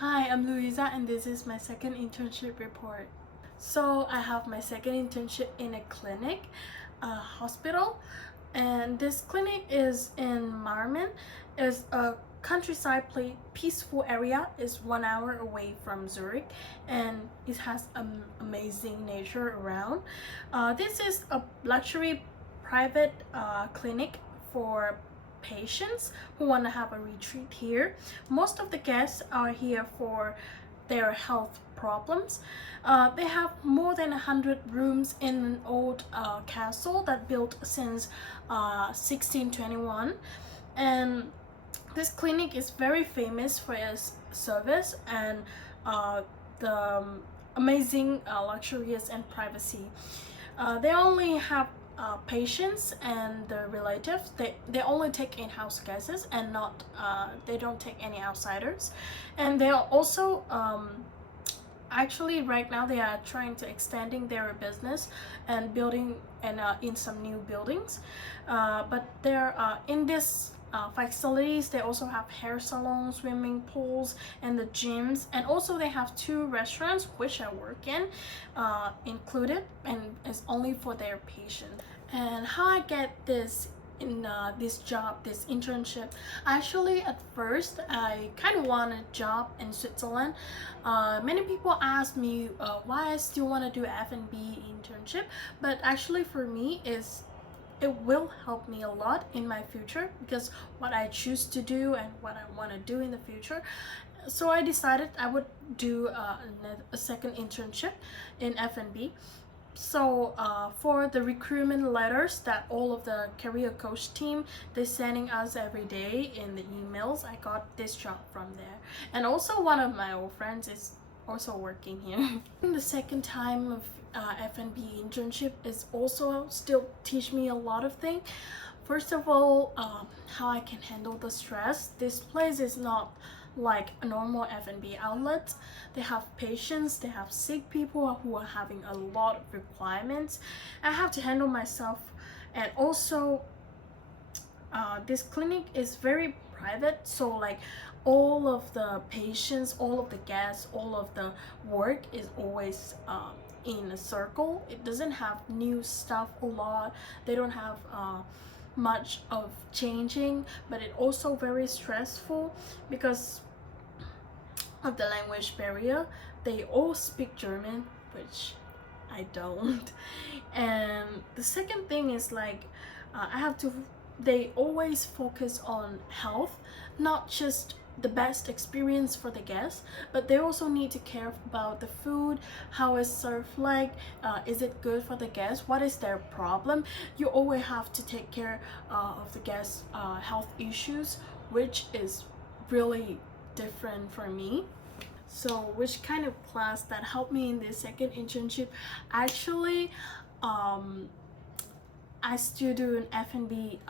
Hi, I'm Louisa and this is my second internship report. So I have my second internship in a clinic, a hospital, and this clinic is in Marmen. It's a countryside peaceful area. It's 1 hour away from Zurich, and it has amazing nature around. This is a luxury private clinic for patients who want to have a retreat here. Most of the guests are here for their health problems. They have more than 100 rooms in an old castle that built since 1621, and this clinic is very famous for its service and the amazing luxurious and privacy. They only have patients and the relatives. They only take in-house guests and not they don't take any outsiders. And they are also actually right now they are trying to extending their business and building and in some new buildings, but they're in this facilities. They also have hair salons, swimming pools, and the gyms, and also they have 2 restaurants which I work in included, and it's only for their patients. And how I get this in this job, this internship, actually at first I kind of want a job in Switzerland. Many people ask me why I still want to do F&B internship, but actually for me is it will help me a lot in my future because what I choose to do and what I want to do in the future. So I decided I would do a second internship in F&B. So for the recruitment letters that all of the career coach team they're sending us every day in the emails, I got this job from there. And also one of my old friends is also working here. The second time of F&B internship is also still teach me a lot of things. First of all, how I can handle the stress. This place is not like a normal F&B outlet. They have patients, they have sick people who are having a lot of requirements. I have to handle myself, and also this clinic is very private, so like all of the patients, all of the guests, all of the work is always in a circle. It doesn't have new stuff a lot. They don't have much of changing, but it also very stressful because of the language barrier. They all speak German, which I don't. And the second thing is like I have to they always focus on health, not just the best experience for the guests, but they also need to care about the food, how it's served, like is it good for the guests, what is their problem. You always have to take care of the guests health issues, which is really different for me. So which kind of class that helped me in this second internship? Actually I still do an F&B.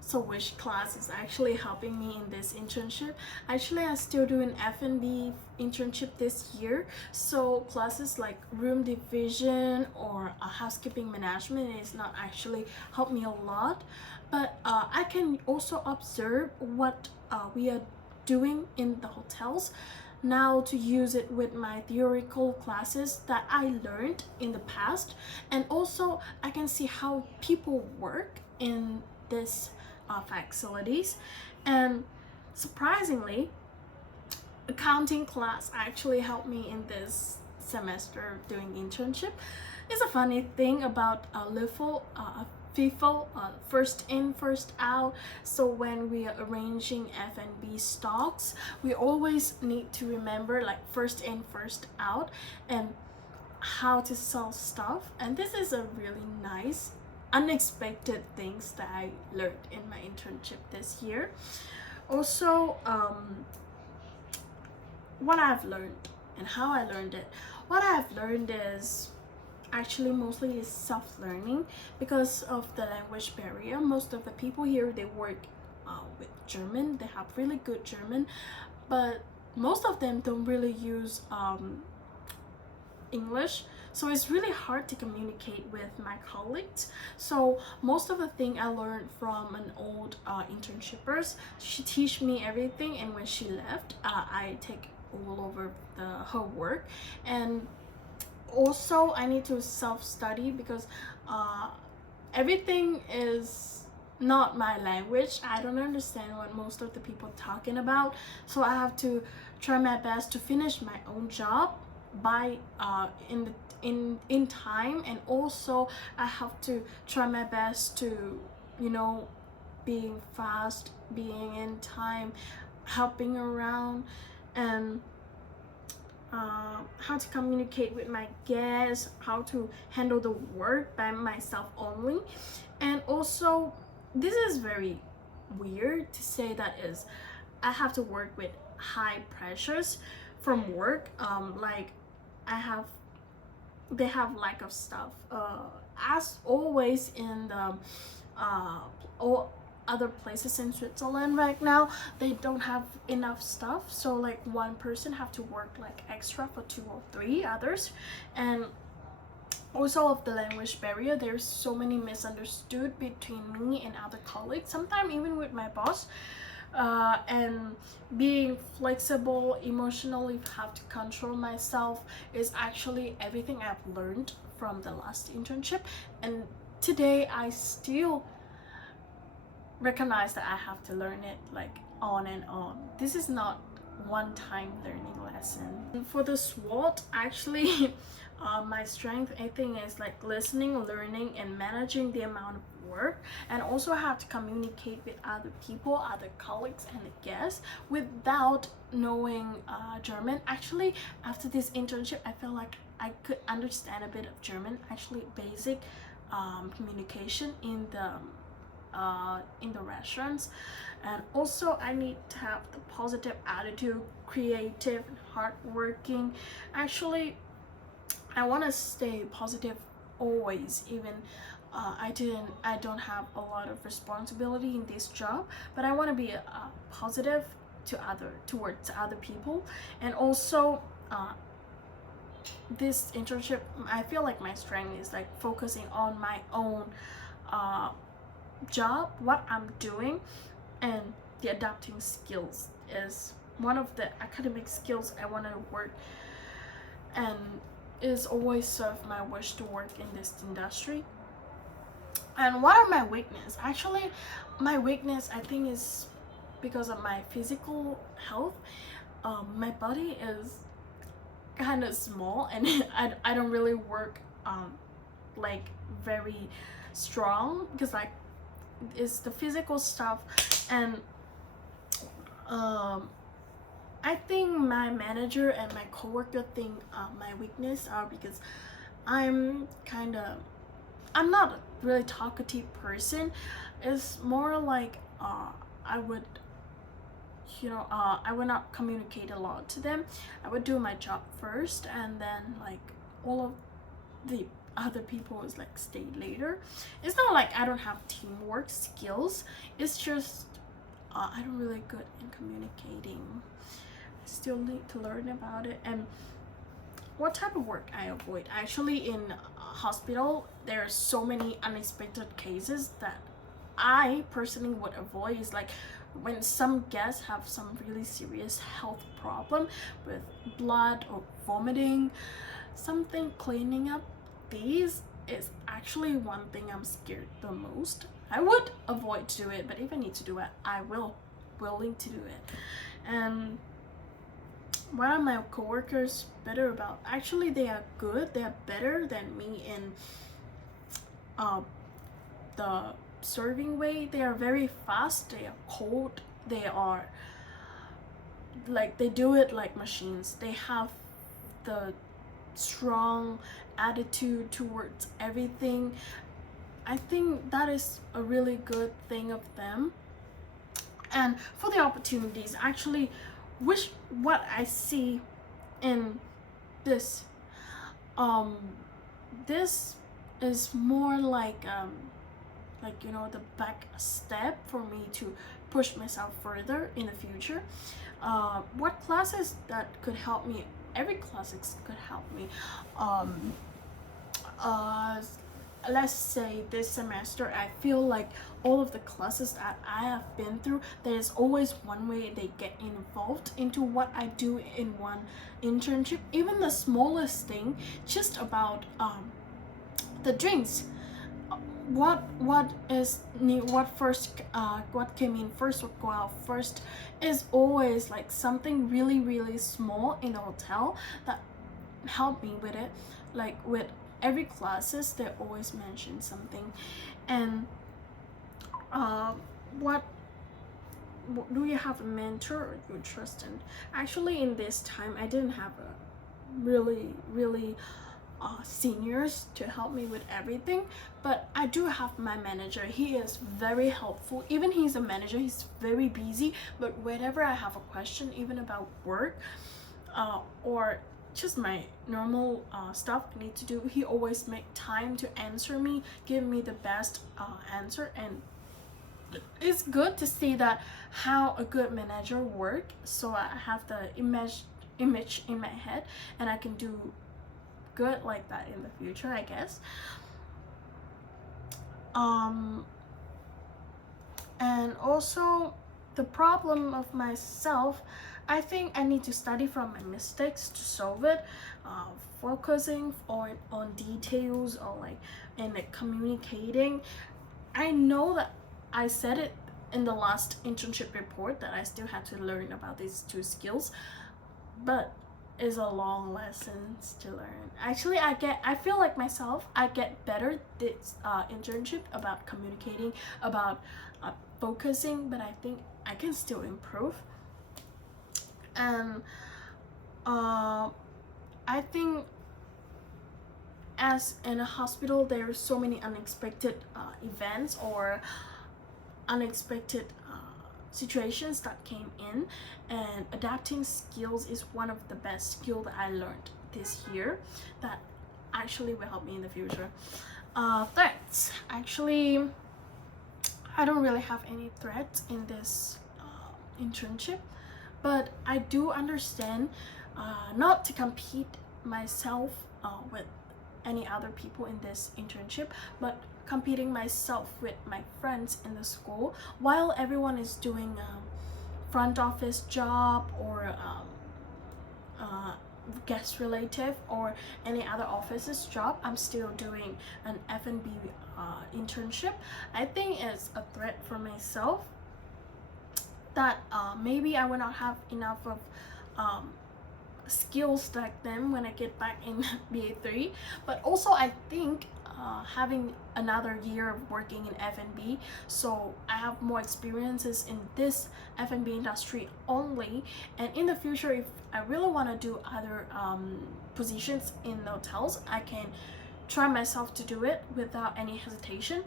So which class is actually helping me in this internship? Actually, I still do an F&B internship this year. So classes like room division or housekeeping management is not actually help me a lot. But I can also observe what we are doing in the hotels now to use it with my theoretical classes that I learned in the past, and also I can see how people work in this facilities. And surprisingly, accounting class actually helped me in this semester doing internship. It's a funny thing about FIFO, first in, first out. So when we are arranging F&B stocks, we always need to remember like first in, first out, and how to sell stuff. And this is a really nice, unexpected things that I learned in my internship this year. Also, what I've learned and how I learned it. What I've learned is actually mostly is self-learning because of the language barrier. Most of the people here they work with German. They have really good German, but most of them don't really use English. So it's really hard to communicate with my colleagues. So most of the thing I learned from an old internshippers. She teach me everything, and when she left, I take all over her work. And also I need to self-study because everything is not my language. I don't understand what most of the people talking about, so I have to try my best to finish my own job by in time. And also I have to try my best to, you know, being fast, being in time, helping around, and how to communicate with my guests, how to handle the work by myself only. And also, this is very weird to say, that is, I have to work with high pressures from work. Like I have, they have lack of stuff. As always in the all other places in Switzerland right now, they don't have enough stuff, so like one person have to work like extra for 2 or 3 others. And also of the language barrier, there's so many misunderstood between me and other colleagues, sometimes even with my boss. And being flexible emotionally, have to control myself, is actually everything I've learned from the last internship. And today I still recognize that I have to learn it like on and on. This is not one-time learning lesson. For the SWOT, actually, my strength, I think, is like listening, learning, and managing the amount of work. And also have to communicate with other people, other colleagues and guests without knowing German. Actually, after this internship, I feel like I could understand a bit of German, actually basic communication in the restaurants. And also I need to have the positive attitude, creative and hardworking. Actually, I want to stay positive always, even I don't have a lot of responsibility in this job, but I want to be positive towards other people. And also this internship, I feel like my strength is like focusing on my own job, what I'm doing, and the adapting skills is one of the academic skills I want to work, and is always served my wish to work in this industry. And what are my weaknesses? Actually, my weakness, I think, is because of my physical health. My body is kind of small, and I don't really work like very strong, because like it's the physical stuff. And I think my manager and my coworker think my weakness are because I'm not a really talkative person. It's more like I would not communicate a lot to them. I would do my job first, and then like all of the other people is like stay later. It's not like I don't have teamwork skills, it's just I don't really good in communicating. I still need to learn about it. And what type of work I avoid? Actually, in hospital, there are so many unexpected cases that I personally would avoid. Is like when some guests have some really serious health problem with blood or vomiting, something cleaning up these is actually one thing I'm scared the most. I would avoid to do it, but if I need to do it, I will willing to do it. And what are my coworkers better about? Actually, they are good. They are better than me in the serving way. They are very fast. They are cold. They are like, they do it like machines. They have the strong attitude towards everything. I think that is a really good thing of them. And for the opportunities, actually, what I see in this this is more like the back step for me to push myself further in the future. What classes that could help me? Every classes could help me. uh, let's say this semester, I feel like all of the classes that I have been through, there's always one way they get involved into what I do in one internship. Even the smallest thing, just about the drinks. What is new? What came in first, what go out first, is always like something really small in a hotel that help me with it. Like with every classes, they always mention something. And uh, what do you have a mentor you trust in? Actually, in this time, I didn't have a really seniors to help me with everything, but I do have my manager. He is very helpful. Even he's a manager, he's very busy, but whenever I have a question, even about work or just my normal stuff I need to do, he always make time to answer me, give me the best answer. And it's good to see that how a good manager work, so I have the image in my head, and I can do good like that in the future, I guess. And also the problem of myself, I think I need to study from my mistakes to solve it, focusing on details, or like in like communicating. I know that I said it in the last internship report that I still had to learn about these two skills, but it's a long lessons to learn. Actually, I feel like myself, I get better this internship about communicating, about focusing, but I think I can still improve. And I think as in a hospital, there are so many unexpected events or unexpected situations that came in, and adapting skills is one of the best skills that I learned this year that actually will help me in the future. Threats, actually I don't really have any threats in this internship, but I do understand not to compete myself with any other people in this internship, but competing myself with my friends in the school. While everyone is doing front office job or guest relative or any other office's job, I'm still doing an F&B internship. I think it's a threat for myself that maybe I will not have enough of skills like them when I get back in BA3. But also I think having another year of working in F&B, so I have more experiences in this F&B industry only, and in the future if I really want to do other positions in the hotels, I can try myself to do it without any hesitation.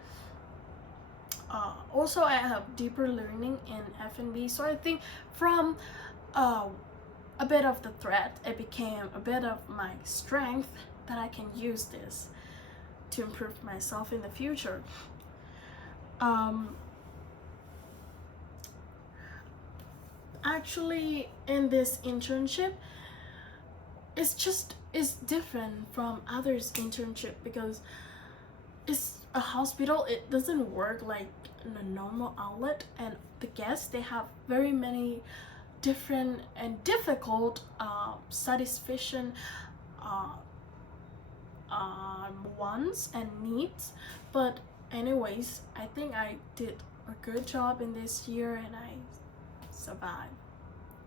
Also I have deeper learning in F&B, so I think from a bit of the threat, it became a bit of my strength that I can use this to improve myself in the future. Actually, in this internship, it's different from others internship because it's a hospital. It doesn't work like in a normal outlet, and the guests, they have very many different and difficult satisfaction wants and needs. But anyways, I think I did a good job in this year and I survived.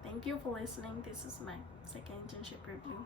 Thank you for listening. This is my second internship review.